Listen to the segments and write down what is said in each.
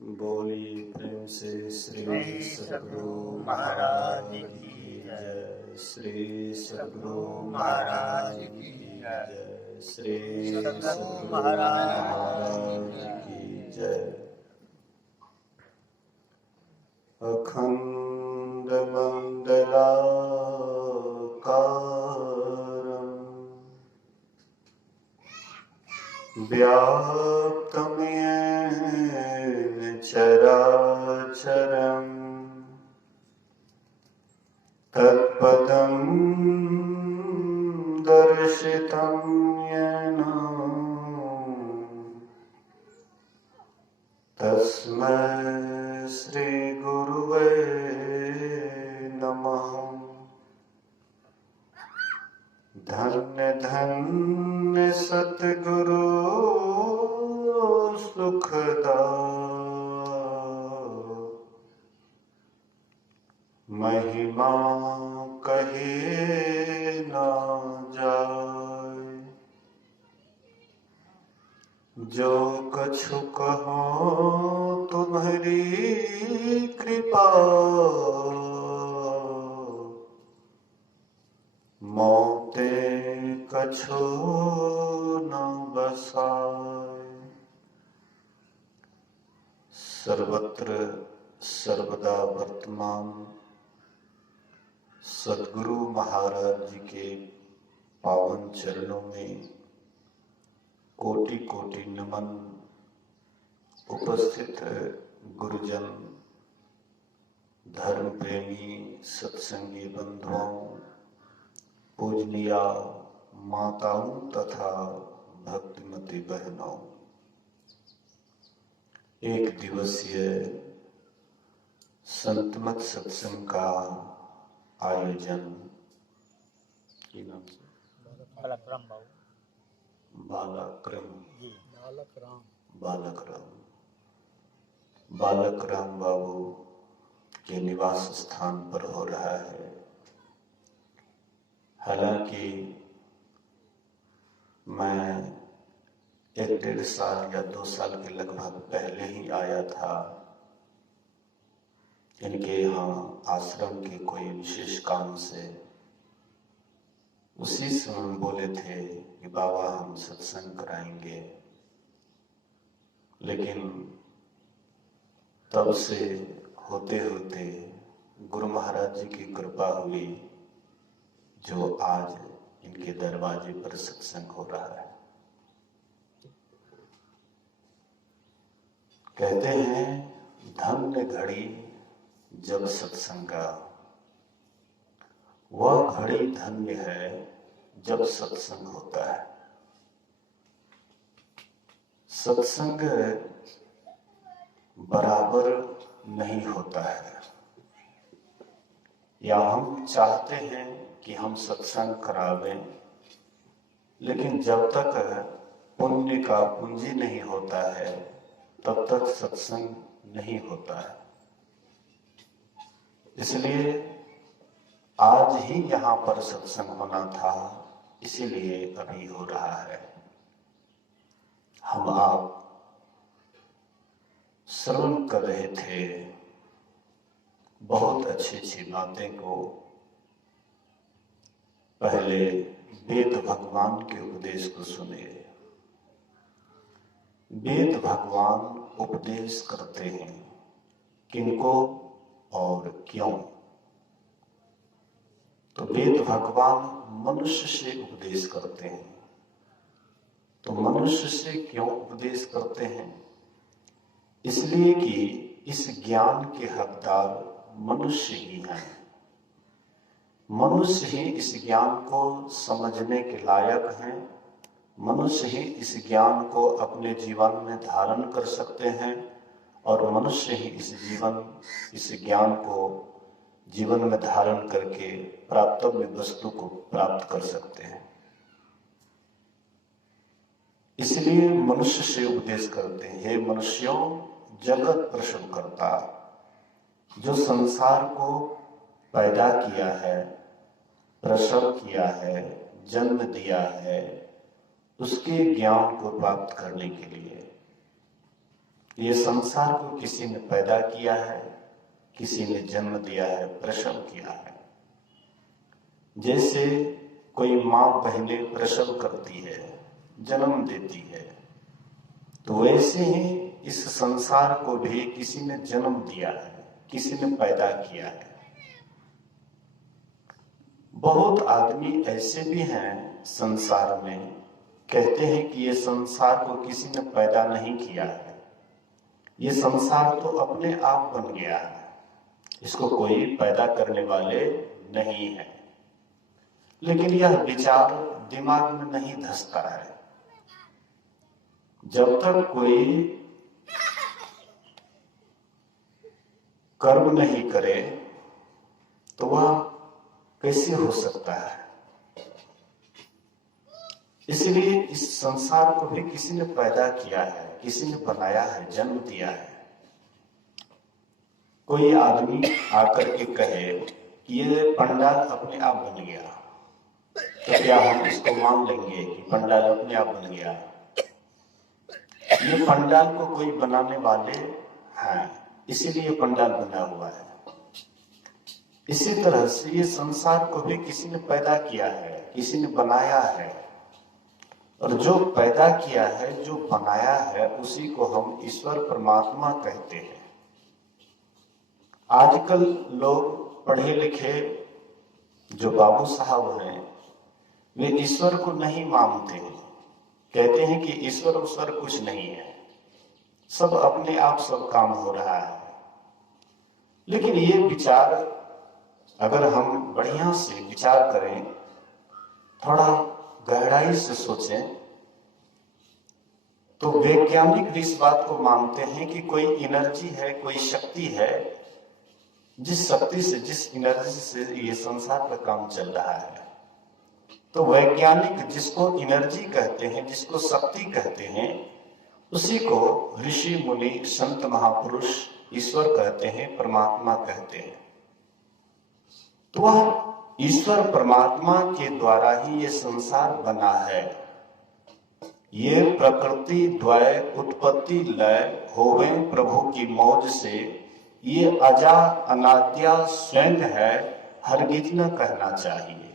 बोली प्रेम से श्री सद्गुरु महाराज की जय। श्री सद्गुरु महाराज की जय। श्री सद्गुरु महाराज की जय। अखंड मंडलाकारं व्याप्तं येन चराचरं तत्पदं दर्शितं येन तस्मै श्री गुरुवे नमः। धन्य धन्य सतगुरु सुखदा महिमा कहे न जाए। जो कछु कहो तुम्हारी कृपा मोते कछु न बसाए। सर्वत्र सर्वदा वर्तमान सद्गुरु महाराज जी के पावन चरणों में कोटि कोटि नमन। उपस्थित गुरुजन, धर्म प्रेमी सत्संगी बंधुओं, पूजनीया माताओं तथा भक्तिमती बहनों, एक दिवसीय संतमत सत्संग का आयोजन बालक राम बाबू के निवास स्थान पर हो रहा है। हालांकि मैं 1-1.5 साल या 2 साल के लगभग पहले ही आया था। इनके यहाँ आश्रम के कोई विशेष काम से उसी समय बोले थे कि बाबा हम सत्संग कराएंगे, लेकिन तब से होते होते गुरु महाराज जी की कृपा हुई जो आज इनके दरवाजे पर सत्संग हो रहा है। कहते हैं धन्य घड़ी जब सत्संगा, वह घड़ी धन्य है जब सत्संग होता है। सत्संग बराबर नहीं होता है, या हम चाहते हैं कि हम सत्संग करावें, लेकिन जब तक पुण्य का पूंजी नहीं होता है तब तक सत्संग नहीं होता है। इसलिए आज ही यहाँ पर सत्संग होना था, इसीलिए अभी हो रहा है। हम आप श्रवण कर रहे थे बहुत अच्छी अच्छी बातें को। पहले वेद भगवान के उपदेश को सुनिए। वेद भगवान उपदेश करते हैं, किनको और क्यों? तो वेद भगवान मनुष्य से उपदेश करते हैं। तो मनुष्य से क्यों उपदेश करते हैं? इसलिए कि इस ज्ञान के हकदार मनुष्य ही हैं। मनुष्य ही इस ज्ञान को समझने के लायक हैं। मनुष्य ही इस ज्ञान को अपने जीवन में धारण कर सकते हैं, और मनुष्य ही इस ज्ञान को जीवन में धारण करके प्राप्तव्य वस्तु को प्राप्त कर सकते हैं। इसलिए मनुष्य से उपदेश करते हैं। हे मनुष्यों, जगत प्रसव करता, जो संसार को पैदा किया है, प्रसव किया है, जन्म दिया है, उसके ज्ञान को प्राप्त करने के लिए ये संसार को किसी ने पैदा किया है, किसी ने जन्म दिया है, प्रसव किया है। जैसे कोई माँ पहले प्रसव करती है, जन्म देती है, तो वैसे ही इस संसार को भी किसी ने जन्म दिया है, किसी ने पैदा किया है। बहुत आदमी ऐसे भी हैं संसार में, कहते हैं कि ये संसार को किसी ने पैदा नहीं किया है, ये संसार तो अपने आप बन गया है, इसको कोई पैदा करने वाले नहीं है। लेकिन यह विचार दिमाग में नहीं धंसता है। जब तक कोई कर्म नहीं करे तो वह कैसे हो सकता है। इसलिए इस संसार को भी किसी ने पैदा किया है, किसी ने बनाया है, जन्म दिया है। कोई आदमी आकर के कहे कि ये पंडाल अपने आप बन गया, तो क्या हम इसको मान लेंगे कि पंडाल अपने आप बन गया? ये पंडाल को कोई बनाने वाले हैं, इसीलिए पंडाल बना हुआ है। इसी तरह से ये संसार को भी किसी ने पैदा किया है, किसी ने बनाया है, और जो पैदा किया है, जो बनाया है, उसी को हम ईश्वर परमात्मा कहते हैं। आजकल लोग पढ़े लिखे जो बाबू साहब हैं, वे ईश्वर को नहीं मानते हैं, कहते हैं कि ईश्वर उश्वर कुछ नहीं है, सब अपने आप सब काम हो रहा है। लेकिन ये विचार अगर हम बढ़िया से विचार करें, थोड़ा गहराई से सोचें, तो वैज्ञानिक भी इस बात को मानते हैं कि कोई एनर्जी है, कोई शक्ति है, जिस शक्ति से, जिस एनर्जी से ये संसार का काम चल रहा है। तो वैज्ञानिक जिसको एनर्जी कहते हैं, जिसको शक्ति कहते हैं, उसी को ऋषि मुनि संत महापुरुष ईश्वर कहते हैं, परमात्मा कहते हैं। तो वह ईश्वर परमात्मा के द्वारा ही ये संसार बना है। ये प्रकृति द्वय उत्पत्ति लय होवे प्रभु की मौज से, ये अजा अनाद्या स्वयं है, हरगिज न कहना चाहिए।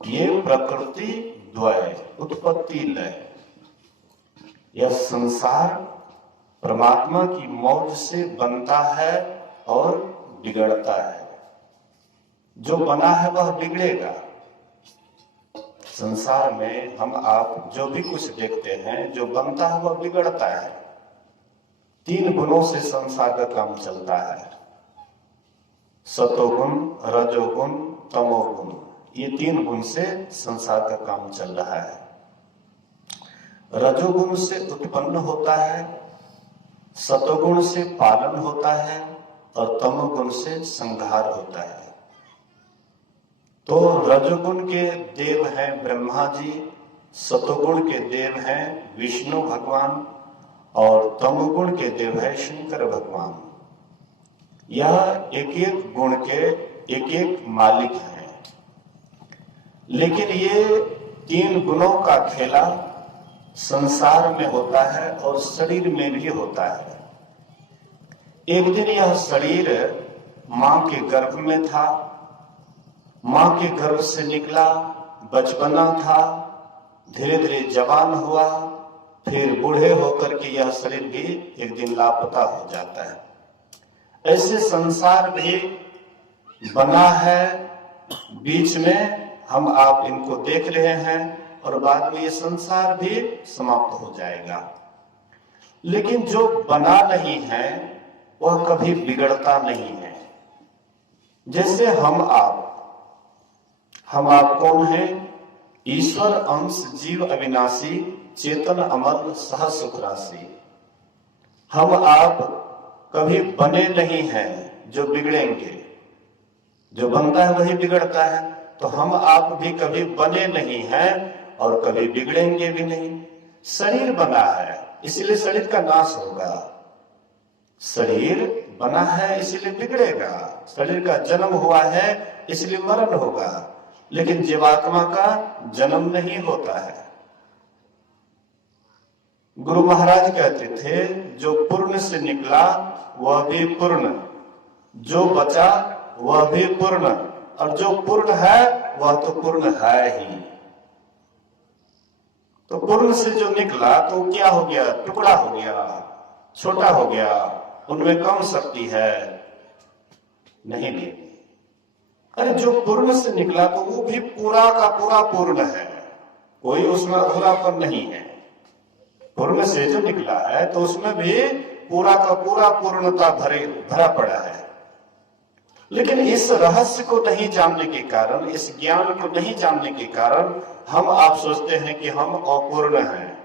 ये प्रकृति द्वय उत्पत्ति लय, यह संसार परमात्मा की मौज से बनता है और बिगड़ता है। जो बना है वह बिगड़ेगा। संसार में हम आप जो भी कुछ देखते हैं, जो बनता है वह बिगड़ता है। 3 गुणों से संसार का काम चलता है, सतोगुण, रजोगुण, तमोगुण। ये 3 गुण से संसार का काम चल रहा है। रजोगुण से उत्पन्न होता है, सतोगुण से पालन होता है, और तमोगुण से संहार होता है। तो रजोगुण के देव हैं ब्रह्मा जी, सतोगुण के देव हैं विष्णु भगवान, और तमोगुण के देव है शंकर भगवान। यह एक एक गुण के एक एक मालिक हैं। लेकिन ये 3 गुणों का खेला संसार में होता है और शरीर में भी होता है। एक दिन यह शरीर मां के गर्भ में था, मां के गर्भ से निकला, बचपना था, धीरे धीरे जवान हुआ, फिर बूढ़े होकर के यह शरीर भी एक दिन लापता हो जाता है। ऐसे संसार भी बना है, बीच में हम आप इनको देख रहे हैं, और बाद में ये संसार भी समाप्त हो जाएगा। लेकिन जो बना नहीं है वह कभी बिगड़ता नहीं है। जैसे हम आप कौन हैं? ईश्वर अंश जीव अविनाशी, चेतन अमर सह सुख राशि। हम आप कभी बने नहीं हैं जो बिगड़ेंगे। जो बनता है वही बिगड़ता है। तो हम आप भी कभी बने नहीं हैं और कभी बिगड़ेंगे भी नहीं। शरीर बना है इसलिए शरीर का नाश होगा, शरीर बना है इसलिए बिगड़ेगा, शरीर का जन्म हुआ है इसलिए मरण होगा, लेकिन जीवात्मा का जन्म नहीं होता है। गुरु महाराज कहते थे जो पूर्ण से निकला वह भी पूर्ण, जो बचा वह भी पूर्ण, और जो पूर्ण है वह तो पूर्ण है ही। तो पूर्ण से जो निकला तो क्या हो गया? टुकड़ा हो गया, छोटा हो गया, उनमें कम शक्ति है नहीं। अरे जो पूर्ण से निकला तो वो भी पूरा का पूरा पूर्ण है, कोई उसमें अधूरापन नहीं है। पूर्ण से जो निकला है तो उसमें भी पूरा का पूरा पूर्णता भरा पड़ा है। लेकिन इस रहस्य को नहीं जानने के कारण, इस ज्ञान को नहीं जानने के कारण हम आप सोचते हैं कि हम अपूर्ण हैं।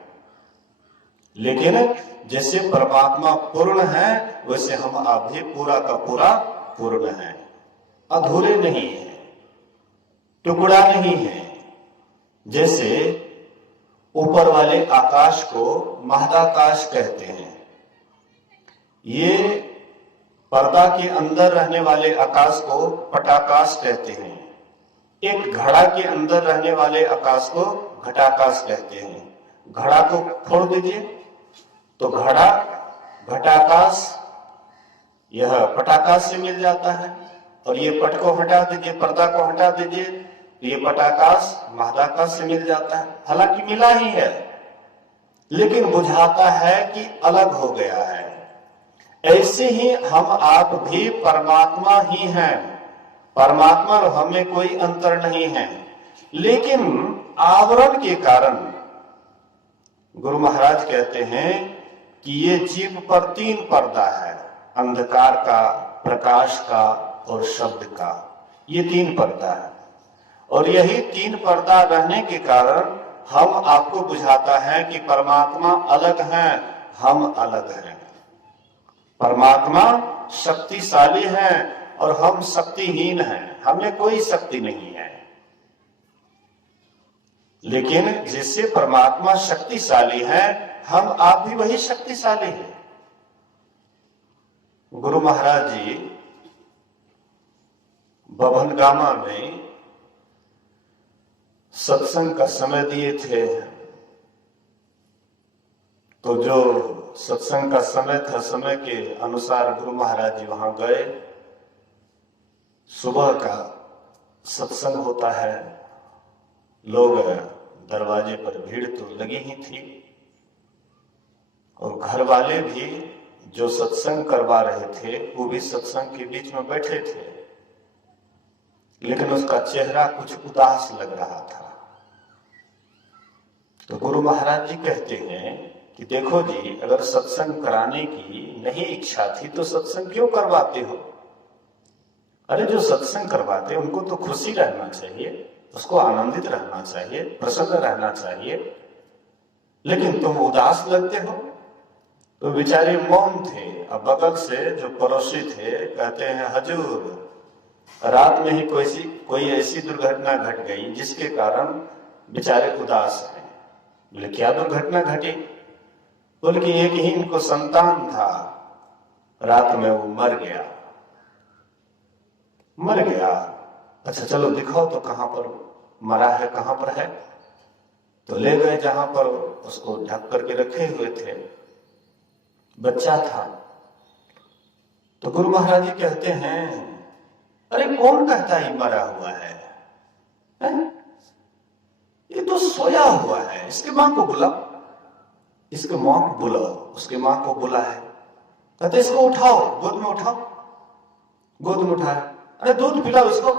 लेकिन जैसे परमात्मा पूर्ण है वैसे हम आप भी पूरा का पूरा पूर्ण हैं, अधूरे नहीं है, टुकड़ा नहीं है। जैसे ऊपर वाले आकाश को महदाकाश कहते हैं, ये पर्दा के अंदर रहने वाले आकाश को पटाकाश कहते हैं, एक घड़ा के अंदर रहने वाले आकाश को घटाकाश कहते हैं। घड़ा को फोड़ दीजिए तो घड़ा घटाकाश यह पटाकाश से मिल जाता है, और ये पट को हटा दीजिए, पर्दा को हटा दीजिए, ये पटाकाश महदाकाश से मिल जाता है। हालांकि मिला ही है, लेकिन बुझाता है कि अलग हो गया है। ऐसे ही हम आप भी परमात्मा ही हैं, परमात्मा और हमें कोई अंतर नहीं है। लेकिन आवरण के कारण गुरु महाराज कहते हैं कि ये जीव पर 3 पर्दा है, अंधकार का, प्रकाश का और शब्द का। ये 3 पर्दा है, और यही 3 पर्दा रहने के कारण हम आपको बुझाता है कि परमात्मा अलग है, हम अलग हैं। परमात्मा शक्तिशाली है और हम शक्तिहीन हैं, हमें कोई शक्ति नहीं है। लेकिन जैसे परमात्मा शक्तिशाली है, हम आप भी वही शक्तिशाली हैं। गुरु महाराज जी बभनगामा में सत्संग का समय दिए थे, तो जो सत्संग का समय था, समय के अनुसार गुरु महाराज जी वहां गए। सुबह का सत्संग होता है, लोग दरवाजे पर भीड़ तो लगी ही थी, और घर वाले भी जो सत्संग करवा रहे थे वो भी सत्संग के बीच में बैठे थे, लेकिन उसका चेहरा कुछ उदास लग रहा था। तो गुरु महाराज जी कहते हैं कि देखो जी, अगर सत्संग कराने की नहीं इच्छा थी तो सत्संग क्यों करवाते हो? अरे जो सत्संग करवाते उनको तो खुशी रहना चाहिए, उसको आनंदित रहना चाहिए, प्रसन्न रहना चाहिए, लेकिन तुम उदास लगते हो। तो बेचारे मौन थे। अब बगल से जो पड़ोसी थे कहते हैं, हजूर रात में ही कोई ऐसी दुर्घटना घट गई जिसके कारण बेचारे उदास हैं। बोले क्या दुर्घटना घटी? बोले कि एक ही इनको संतान था, रात में वो मर गया। अच्छा चलो दिखाओ तो कहां पर मरा है, कहां पर है? तो ले गए जहां पर उसको ढक करके रखे हुए थे, बच्चा था। तो गुरु महाराज जी कहते हैं, अरे कौन कहता है मरा हुआ है? ये तो सोया हुआ है, इसके मां को बुलाओ, इसके मां को बुलाओ। उसके मां को बुला है, कहते इसको उठाओ, गोद में उठाओ। गोद में उठाया, अरे दूध पिलाओ इसको,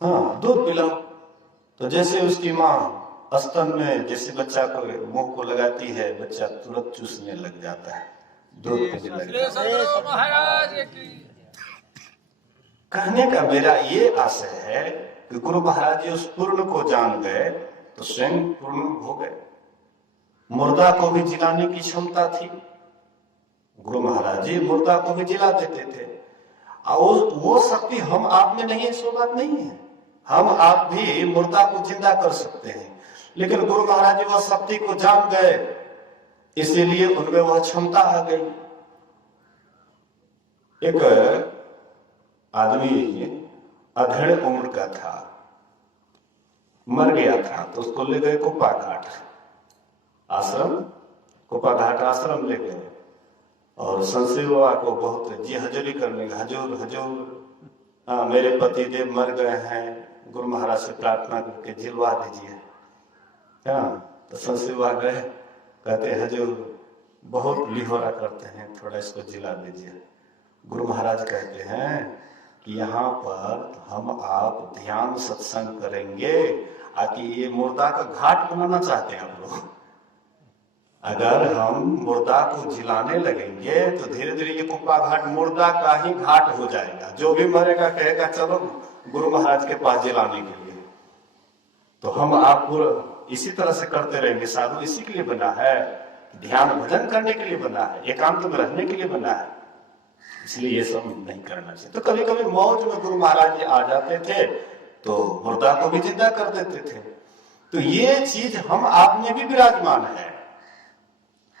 हाँ दूध पिलाओ। तो जैसे उसकी माँ स्तन में जैसे बच्चा को मुंह को लगाती है, बच्चा तुरंत चूसने लग जाता है, दूध पीने लग जाता है। कहने का मेरा ये आशय है कि गुरु महाराज जी उस पूर्ण को जान गए तो स्वयं पूर्ण हो गए। मुर्दा को भी जिलाने की क्षमता थी, गुरु महाराज जी मुर्दा को भी जिला देते थे। और वो शक्ति हम आप में नहीं है, सो बात नहीं है। हम आप भी मुर्दा को जिंदा कर सकते हैं, लेकिन गुरु महाराज जी वह शक्ति को जान गए, इसीलिए उनमें वह क्षमता आ गई। एक आदमी अधेड़ उम्र का था, मर गया था, तो उसको ले गए कुप्पा घाट आश्रम, कुपा घाट आश्रम ले गए और संत बाबा को बहुत जी हजूरी करने का, हजूर हजूर मेरे पति देव मर गए हैं, गुरु महाराज से प्रार्थना करके जिलवा दीजिए। तो संत बाबा गए, कहते हजूर बहुत लिहोरा करते हैं, थोड़ा इसको जिला दीजिए। गुरु महाराज कहते हैं कि यहाँ पर हम आप ध्यान सत्संग करेंगे, आकि ये मुर्दा का घाट बनाना चाहते हैं आप लोग। अगर हम मुर्दा को जिलाने लगेंगे तो धीरे धीरे ये कुप्पा घाट मुर्दा का ही घाट हो जाएगा। जो भी मरेगा कहेगा चलो गुरु महाराज के पास जिलाने के लिए। तो हम आप इसी तरह से करते रहेंगे। साधु इसी के लिए बना है, ध्यान भजन करने के लिए बना है, एकांत में रहने के लिए बना है, इसलिए ये सब नहीं करना चाहिए। तो कभी कभी मौज में गुरु महाराज जी आ जाते थे तो मुर्दा को भी जिंदा कर देते थे। तो ये चीज हम आप में भी विराजमान है,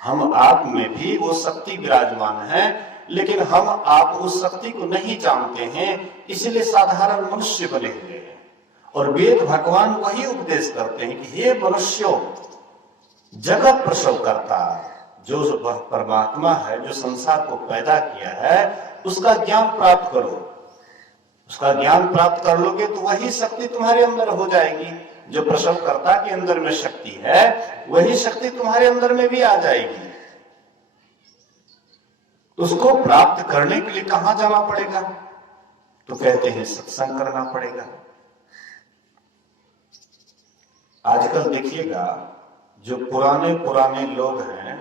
हम आप में भी वो शक्ति विराजमान है, लेकिन हम आप उस शक्ति को नहीं जानते हैं, इसलिए साधारण मनुष्य बने हुए हैं। और वेद भगवान वही उपदेश करते हैं कि हे मनुष्यों, जगत प्रसव करता जो परमात्मा है, जो संसार को पैदा किया है, उसका ज्ञान प्राप्त करो। उसका ज्ञान प्राप्त कर लोगे तो वही शक्ति तुम्हारे अंदर हो जाएगी। जो प्रसवकर्ता के अंदर में शक्ति है वही शक्ति तुम्हारे अंदर में भी आ जाएगी। उसको प्राप्त करने के लिए कहां जाना पड़ेगा? तो कहते हैं सत्संग करना पड़ेगा। आजकल देखिएगा जो पुराने पुराने लोग हैं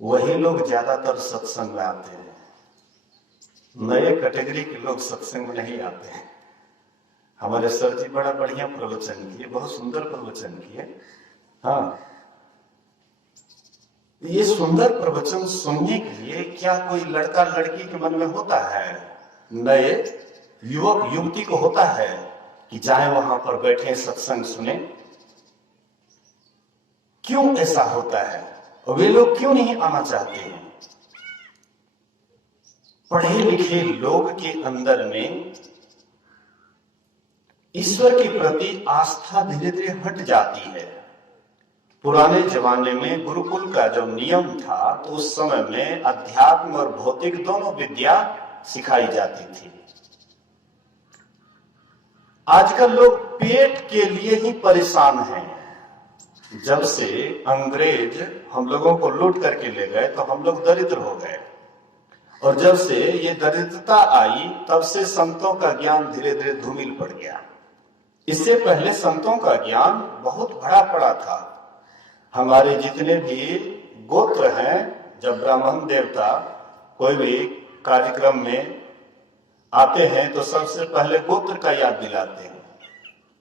वही लोग ज्यादातर सत्संग में आते हैं, नए कैटेगरी के लोग सत्संग में नहीं आते हैं। हमारे सर जी बड़ा बढ़िया प्रवचन किए, बहुत सुंदर प्रवचन किए। हाँ, ये सुंदर प्रवचन सुनने के लिए क्या कोई लड़का लड़की के मन में होता है, नए युवक युवती को होता है कि जाए वहां पर बैठे सत्संग सुने? क्यों ऐसा होता है? और वे लोग क्यों नहीं आना चाहते हैं? पढ़े लिखे लोग के अंदर में ईश्वर के प्रति आस्था धीरे धीरे हट जाती है। पुराने जमाने में गुरुकुल का जो नियम था तो उस समय में अध्यात्म और भौतिक दोनों विद्या सिखाई जाती थी। आजकल लोग पेट के लिए ही परेशान हैं। जब से अंग्रेज हम लोगों को लूट करके ले गए तो हम लोग दरिद्र हो गए, और जब से ये दरिद्रता आई तब से संतों का ज्ञान धीरे धीरे धूमिल पड़ गया। इससे पहले संतों का ज्ञान बहुत बड़ा पड़ा था। हमारे जितने भी गोत्र हैं, जब ब्राह्मण देवता कोई भी कार्यक्रम में आते हैं तो सबसे पहले गोत्र का याद दिलाते हैं।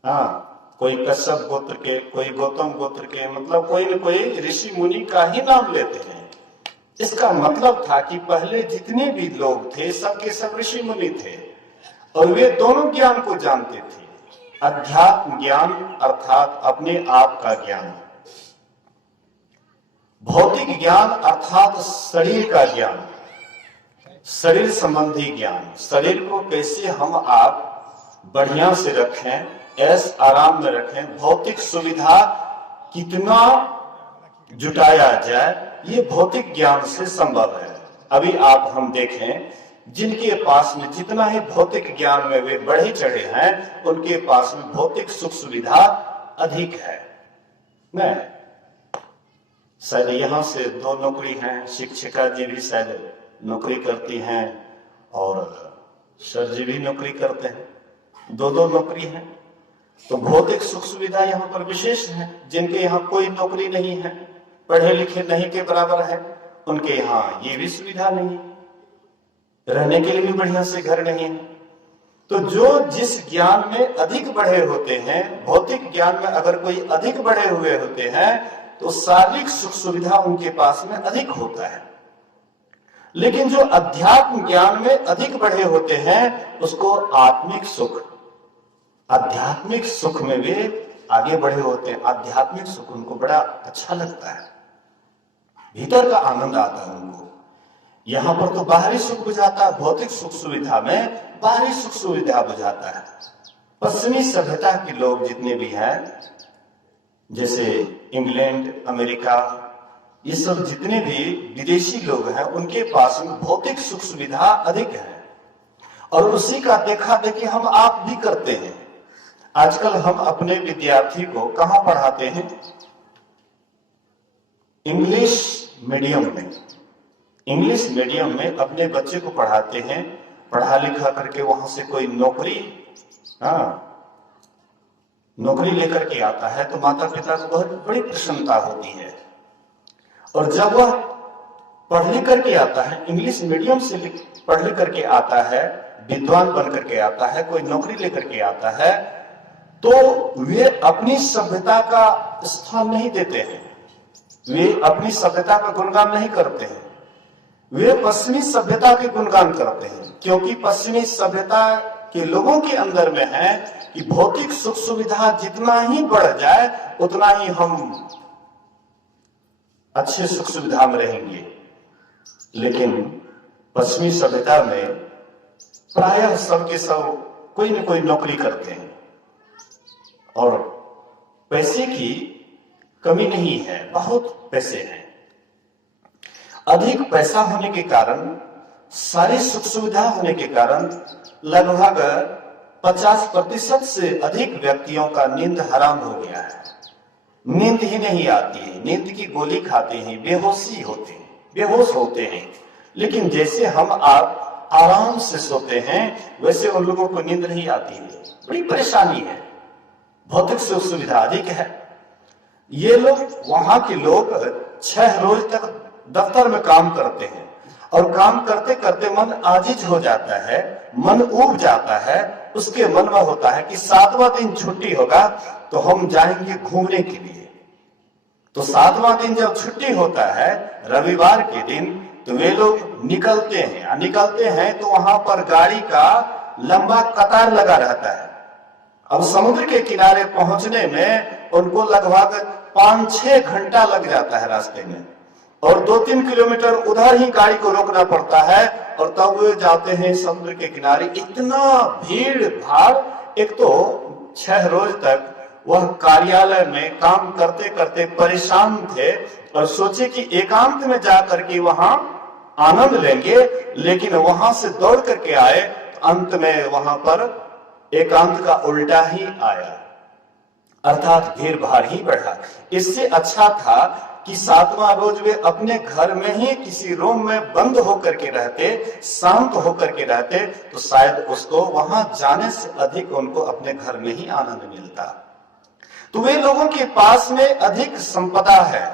हाँ, कोई कश्यप गोत्र के, कोई गौतम गोत्र के, मतलब कोई न कोई ऋषि मुनि का ही नाम लेते हैं। इसका मतलब था कि पहले जितने भी लोग थे सबके सब ऋषि मुनि थे और वे दोनों ज्ञान को जानते थे। अध्यात्म ज्ञान अर्थात अपने आप का ज्ञान, भौतिक ज्ञान अर्थात शरीर का ज्ञान, शरीर संबंधी ज्ञान, शरीर को कैसे हम आप बढ़िया से रखें, ऐस आराम में रखें, भौतिक सुविधा कितना जुटाया जाए, ये भौतिक ज्ञान से संभव है। अभी आप हम देखें जिनके पास में जितना ही भौतिक ज्ञान में वे बढ़े चढ़े हैं उनके पास में भौतिक सुख सुविधा अधिक है। नहीं, शायद यहाँ से 2 नौकरी हैं, शिक्षिका जी भी शायद नौकरी करती हैं और सर जी भी नौकरी करते हैं, 2 नौकरी हैं। तो भौतिक सुख सुविधा यहाँ पर विशेष है। जिनके यहाँ कोई नौकरी नहीं है, पढ़े लिखे नहीं के बराबर है, उनके यहाँ ये भी सुविधा नहीं, रहने के लिए भी बढ़िया से घर नहीं है। तो जो जिस ज्ञान में अधिक बढ़े होते हैं, भौतिक ज्ञान में अगर कोई अधिक बढ़े हुए होते हैं तो शारीरिक सुख सुविधा उनके पास में अधिक होता है। लेकिन जो अध्यात्म ज्ञान में अधिक बढ़े होते हैं उसको आत्मिक सुख, आध्यात्मिक सुख में वे आगे बढ़े होते हैं। आध्यात्मिक सुख उनको बड़ा अच्छा लगता है, भीतर का आनंद आता है उनको। यहां पर तो बाहरी सुख बुझाता है, भौतिक सुख सुविधा में बाहरी सुख सुविधा बुझाता है। पश्चिमी सभ्यता के लोग जितने भी हैं, जैसे इंग्लैंड, अमेरिका, ये सब जितने भी विदेशी लोग हैं उनके पास में भौतिक सुख सुविधा अधिक है, और उसी का देखा देखी हम आप भी करते हैं। आजकल हम अपने विद्यार्थी को कहां पढ़ाते हैं? इंग्लिश मीडियम में। इंग्लिश मीडियम में अपने बच्चे को पढ़ाते हैं, पढ़ा लिखा करके वहां से कोई नौकरी नौकरी लेकर के आता है तो माता पिता को बहुत बड़ी प्रसन्नता होती है। और जब वह पढ़ लिख करके आता है, इंग्लिश मीडियम से पढ़ लिख करके आता है, विद्वान बन करके आता है, कोई नौकरी लेकर के आता है, तो वे अपनी सभ्यता का स्थान नहीं देते हैं, वे अपनी सभ्यता का गुणगान नहीं करते हैं, वे पश्चिमी सभ्यता के गुणगान करते हैं। क्योंकि पश्चिमी सभ्यता के लोगों के अंदर में है कि भौतिक सुख सुविधा जितना ही बढ़ जाए उतना ही हम अच्छे सुख सुविधा में रहेंगे। लेकिन पश्चिमी सभ्यता में प्रायः सबके सब कोई न कोई नौकरी करते हैं और पैसे की कमी नहीं है, बहुत पैसे हैं। अधिक पैसा होने के कारण, सारी सुख सुविधा होने के कारण लगभग 50% से अधिक व्यक्तियों का नींद हराम हो गया है। नींद ही नहीं आती है, नींद की गोली खाते हैं, बेहोशी होते हैं, बेहोश होते हैं। लेकिन जैसे हम आप आराम से सोते हैं वैसे उन लोगों को नींद नहीं आती है, बड़ी परेशानी है, भौतिक सुख सुविधा अधिक है। ये लोग, वहां के लोग 6 रोज तक दफ्तर में काम करते हैं और काम करते करते मन आजिज हो जाता है, मन ऊब जाता है। उसके मन में होता है कि 7वां दिन छुट्टी होगा तो हम जाएंगे घूमने के लिए। तो 7वां दिन जब छुट्टी होता है रविवार के दिन, तो वे लोग निकलते हैं। निकलते हैं तो वहां पर गाड़ी का लंबा कतार लगा रहता है। अब समुद्र के किनारे पहुंचने में उनको लगभग 5-6 घंटा लग जाता है रास्ते में, और 2-3 किलोमीटर उधर ही गाड़ी को रोकना पड़ता है, और तब वे जाते हैं समुद्र के किनारे। इतना भीड़ भाड़, एक तो 6 रोज तक वह कार्यालय में काम करते करते परेशान थे और सोचे कि एकांत में जाकर के वहां आनंद लेंगे, लेकिन वहां से दौड़ करके आए, अंत में वहां पर एकांत का उल्टा ही आया, अर्थात भीड़ भाड़ ही बढ़ा। इससे अच्छा था कि 7वां रोज वे अपने घर में ही किसी रूम में बंद होकर के रहते, शांत होकर के रहते, तो शायद उसको वहां जाने से अधिक उनको अपने घर में ही आनंद मिलता। तो वे लोगों के पास में अधिक संपदा है,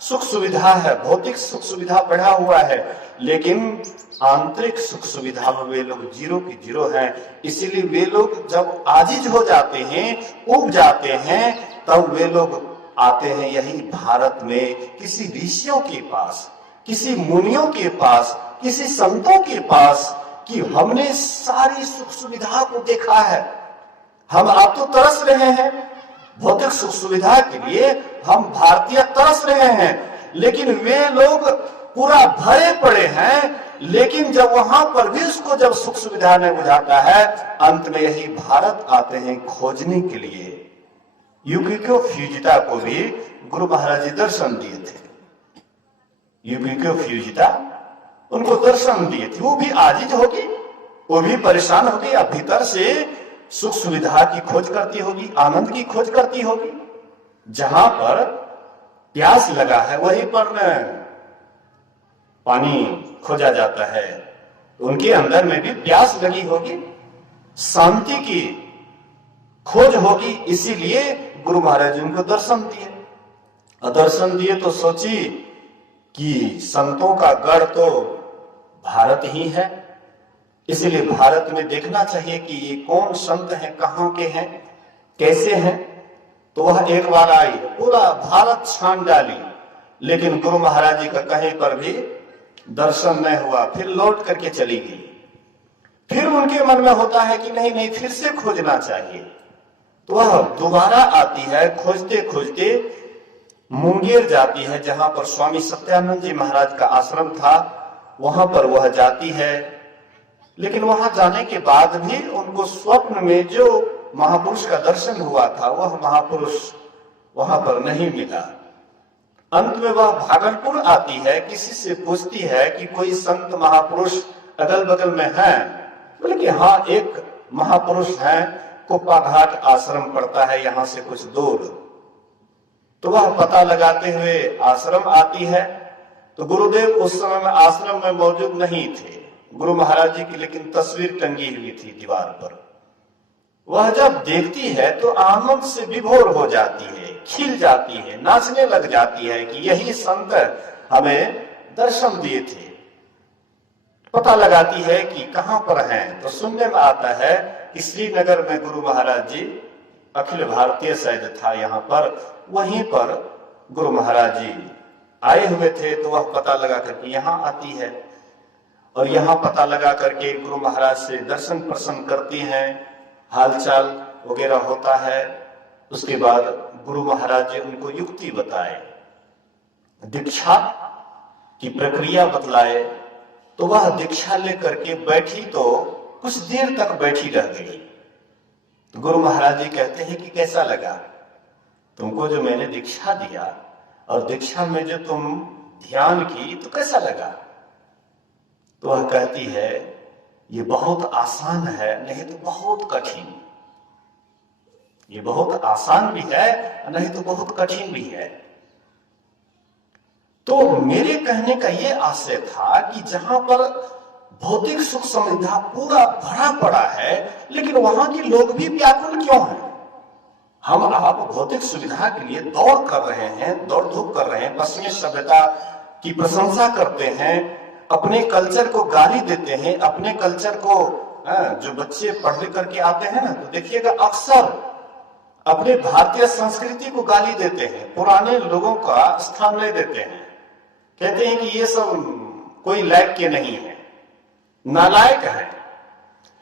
सुख सुविधा है, भौतिक सुख सुविधा बढ़ा हुआ है, लेकिन आंतरिक सुख सुविधा में वे लोग जीरो की जीरो हैं। इसीलिए वे लोग जब आजिज हो जाते हैं, उब जाते हैं, तब वे लोग आते हैं यही भारत में किसी ऋषियों के पास, किसी मुनियों के पास, किसी संतों के पास, कि हमने सारी सुख सुविधा को देखा है, हम आप तो तरस रहे हैं भौतिक सुख सुविधा के लिए, हम भारतीय तरस रहे हैं, लेकिन वे लोग पूरा भरे पड़े हैं। लेकिन जब वहां पर भी उसको जब सुख सुविधा नहीं बुझाता है, अंत में यही भारत आते हैं खोजने के लिए। युकिको फ्यूजिता को भी गुरु महाराज जी दर्शन दिए थे। युकिको फ्यूजिता उनको दर्शन दिए थे, वो भी आजिज होगी, वो भी परेशान होगी, अब भीतर से सुख सुविधा की खोज करती होगी, आनंद की खोज करती होगी। जहां पर प्यास लगा है वहीं पर पानी खोजा जाता है, उनके अंदर में भी प्यास लगी होगी, शांति की खोज होगी। इसीलिए गुरु महाराज जी उनको दर्शन दिए, और दर्शन दिए तो सोची कि संतों का गढ़ तो भारत ही है, इसलिए भारत में देखना चाहिए कि ये कौन संत हैं, कहाँ के हैं, कैसे हैं। तो वह एक बार आई, पूरा भारत छान डाली, लेकिन गुरु महाराज जी का कहीं पर भी दर्शन नहीं हुआ, फिर लौट करके चली गई। फिर उनके मन में होता है कि नहीं नहीं, फिर से खोजना चाहिए। तो वह दोबारा आती है, खोजते खोजते मुंगेर जाती है, जहां पर स्वामी सत्यानंद जी महाराज का आश्रम था, वहां पर वह जाती है। लेकिन वहां जाने के बाद भी उनको स्वप्न में जो महापुरुष का दर्शन हुआ था, वह महापुरुष वहां पर नहीं मिला। अंत में वह भागलपुर आती है, किसी से पूछती है कि कोई संत महापुरुष अगल बगल में है। बोले कि हाँ, एक महापुरुष है, कुप्पा घाट आश्रम पड़ता है यहां से कुछ दूर। तो वह पता लगाते हुए आश्रम आती है। तो गुरुदेव उस समय में आश्रम में मौजूद नहीं थे, गुरु महाराज जी की लेकिन तस्वीर टंगी हुई थी दीवार पर। वह जब देखती है तो आनंद से विभोर हो जाती है, खिल जाती है, नाचने लग जाती है कि यही संत हमें दर्शन दिए थे। पता लगाती है कि कहां पर हैं। तो सुनने में आता है कि श्रीनगर में गुरु महाराज जी, अखिल भारतीय शायद था यहाँ पर, वहीं पर गुरु महाराज जी आए हुए थे। तो वह पता लगा करके यहाँ आती है और यहाँ पता लगा करके गुरु महाराज से दर्शन प्रसन्न करती हैं, हालचाल वगैरह होता है। उसके बाद गुरु महाराज जी उनको युक्ति बताए, दीक्षा की प्रक्रिया बतलाए। तो वह दीक्षा लेकर के बैठी तो कुछ देर तक बैठी रह गई। तो गुरु महाराज जी कहते हैं कि कैसा लगा तुमको जो मैंने दीक्षा दिया, और दीक्षा में जो तुम ध्यान की तो कैसा लगा? तो वह कहती है ये बहुत आसान है, नहीं तो बहुत कठिन। ये बहुत आसान भी है, नहीं तो बहुत कठिन भी है। तो मेरे कहने का ये आशय था कि जहां पर भौतिक सुख समृद्धा पूरा भरा पड़ा है, लेकिन वहां के लोग भी व्याकुल क्यों हैं? हम आप भौतिक सुविधा के लिए दौड़ कर रहे हैं, दौड़ धूप कर रहे हैं, पश्चिमी सभ्यता की प्रशंसा करते हैं, अपने कल्चर को गाली देते हैं, अपने कल्चर को जो बच्चे पढ़ लिख करके आते हैं ना, तो देखिएगा अक्सर अपने भारतीय संस्कृति को गाली देते हैं, पुराने लोगों का स्थान नहीं देते हैं, कहते हैं कि ये सब कोई लायक के नहीं है, नालायक है।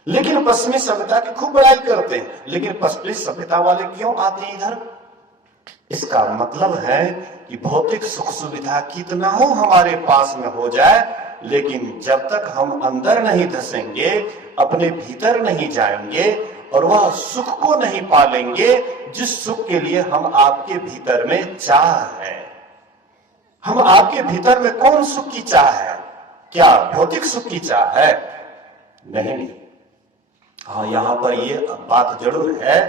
लेकिन पश्चिमी सभ्यता की खूब बड़ाई करते हैं। लेकिन पश्चिमी सभ्यता वाले क्यों आते हैं इधर? इसका मतलब है कि भौतिक सुख सुविधा कितना हो हमारे पास में हो जाए, लेकिन जब तक हम अंदर नहीं धसेंगे, अपने भीतर नहीं जाएंगे और वह सुख को नहीं पालेंगे जिस सुख के लिए हम आपके भीतर में चाह है। हम आपके भीतर में कौन सुख की चाह है? क्या भौतिक सुख की चाह है? नहीं। हाँ, यहां पर ये बात जरूर है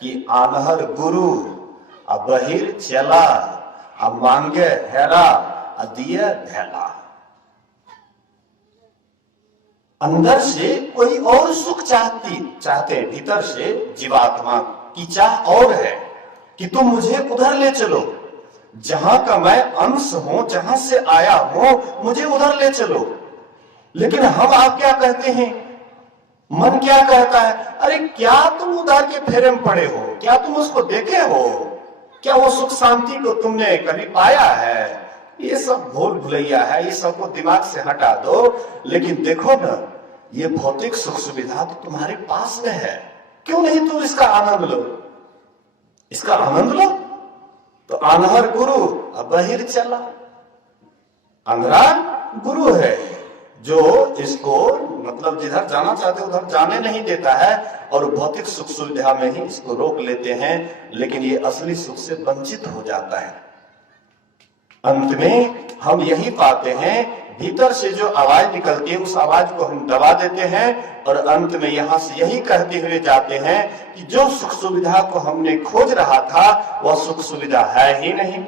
कि आनहर गुरु बहिर चला, मांगे हेरा दिए भैला। अंदर से कोई और सुख चाहते हैं, भीतर से जीवात्मा की चाह और है कि तुम मुझे उधर ले चलो, जहां का मैं अंश हूं, जहां से आया हूं, मुझे उधर ले चलो। लेकिन हम आप क्या कहते हैं, मन क्या कहता है? अरे क्या तुम उधर के फेरे में पड़े हो? क्या तुम उसको देखे हो? क्या वो सुख शांति को तुमने कभी पाया है? ये सब भूल भुलैया है, ये सबको दिमाग से हटा दो। लेकिन देखो ना, ये भौतिक सुख सुविधा तो तुम्हारे पास में है, क्यों नहीं तुम इसका आनंद लो? इसका आनंद लो। तो अनहर गुरु बहिर चला, अंधरा गुरु है जो इसको मतलब जिधर जाना चाहते उधर जाने नहीं देता है और भौतिक सुख सुविधा में ही इसको रोक लेते हैं, लेकिन ये असली सुख से वंचित हो जाता है। अंत में हम यही पाते हैं, भीतर से जो आवाज निकलती है उस आवाज को हम दबा देते हैं और अंत में यहां से यही कहते हुए जाते हैं कि जो सुख सुविधा को हमने खोज रहा था वह सुख सुविधा है ही नहीं।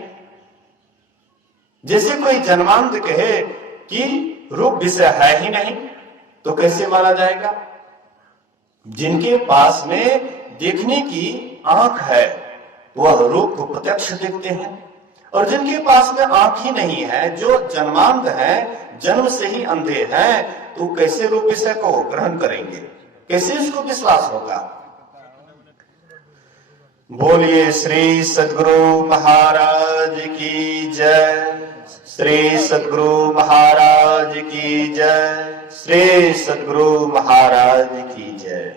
जैसे कोई जन्मांध कहे कि रूप विषय है ही नहीं, तो कैसे माना जाएगा? जिनके पास में देखने की आंख है वह रूप को प्रत्यक्ष देखते हैं, और जिनके पास में आंख ही नहीं है, जो जन्मांध हैं, जन्म से ही अंधे हैं, तो कैसे रूप विषय को ग्रहण करेंगे? कैसे इसको विश्वास होगा? बोलिए श्री सद्गुरु महाराज की जय, श्री सद्गुरु महाराज की जय, श्री सद्गुरु महाराज की जय।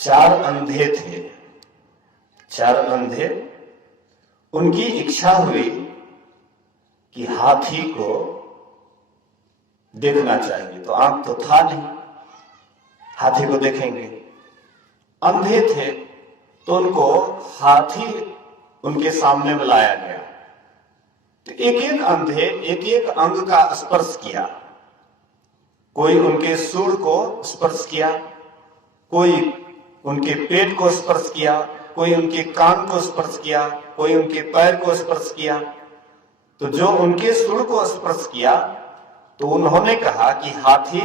चार अंधे थे, चार अंधे, उनकी इच्छा हुई कि हाथी को देखना चाहिए, तो आंख तो था नहीं, हाथी को देखेंगे। अंधे थे, तो उनको हाथी उनके सामने में लाया गया। तो एक एक अंधे एक एक अंग का स्पर्श किया। कोई उनके सूंड को स्पर्श किया, कोई उनके पेट को स्पर्श किया, कोई उनके कान को स्पर्श किया, कोई उनके पैर को स्पर्श किया। तो जो उनके सूंड को स्पर्श किया तो उन्होंने कहा कि हाथी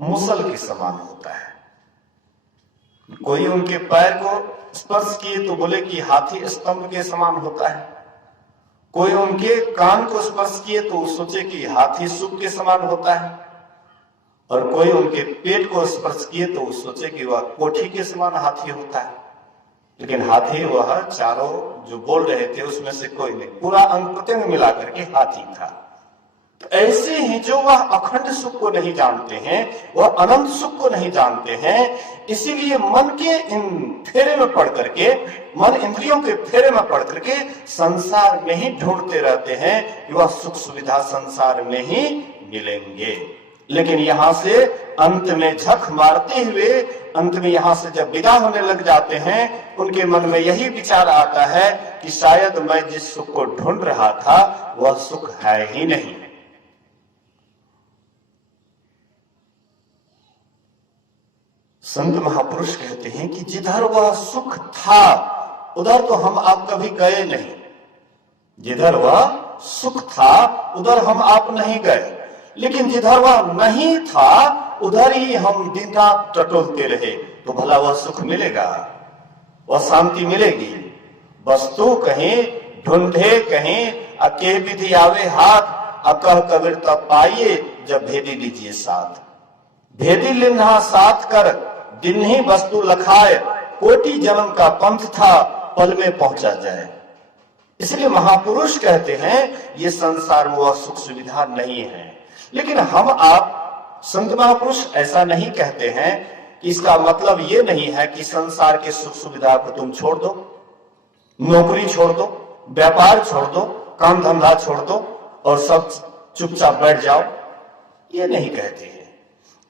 मूसल के समान होता है। कोई उनके पैर को स्पर्श किए तो बोले कि हाथी स्तंभ के समान होता है। कोई उनके कान को स्पर्श किए तो सोचे कि हाथी सूप के समान होता है। और कोई उनके पेट को स्पर्श किए तो सोचे कि वह कोठी के समान हाथी होता है। लेकिन हाथी वह चारों जो बोल रहे थे उसमें से कोई नहीं, पूरा अंग प्रत्यंग मिलाकर के हाथी था। तो ऐसे ही जो वह अखंड सुख को नहीं जानते हैं, वह अनंत सुख को नहीं जानते हैं, इसीलिए मन के इन फेरे में पड़ करके, मन इंद्रियों के फेरे में पड़ करके संसार में ही ढूंढते रहते हैं कि वह सुख सुविधा संसार में ही मिलेंगे। लेकिन यहां से अंत में झक मारते हुए, अंत में यहां से जब विदा होने लग जाते हैं, उनके मन में यही विचार आता है कि शायद मैं जिस सुख को ढूंढ रहा था वह सुख है ही नहीं। संत महापुरुष कहते हैं कि जिधर वह सुख था उधर तो हम आप कभी गए नहीं। जिधर वह सुख था उधर हम आप नहीं गए, लेकिन जिधर वह नहीं था उधर ही हम दिन रात टटोलते रहे। तो भला वह सुख मिलेगा, वह शांति मिलेगी? वस्तु कहीं ढूंढे कहीं, अके विधि आवे हाथ, अकह कबीर तब पाइए, जब भेदी लीजिए साथ। भेदी लिन्हा साथ कर दिन ही वस्तु लखाए, कोटि जन्म का पंथ था पल में पहुंचा जाए। इसलिए महापुरुष कहते हैं ये संसार में वह सुख सुविधा नहीं है। लेकिन हम आप संत महापुरुष ऐसा नहीं कहते हैं कि इसका मतलब ये नहीं है कि संसार के सुख सुविधा को तुम छोड़ दो, नौकरी छोड़ दो, व्यापार छोड़ दो, काम धंधा छोड़ दो और सब चुपचाप बैठ जाओ। ये नहीं कहते हैं।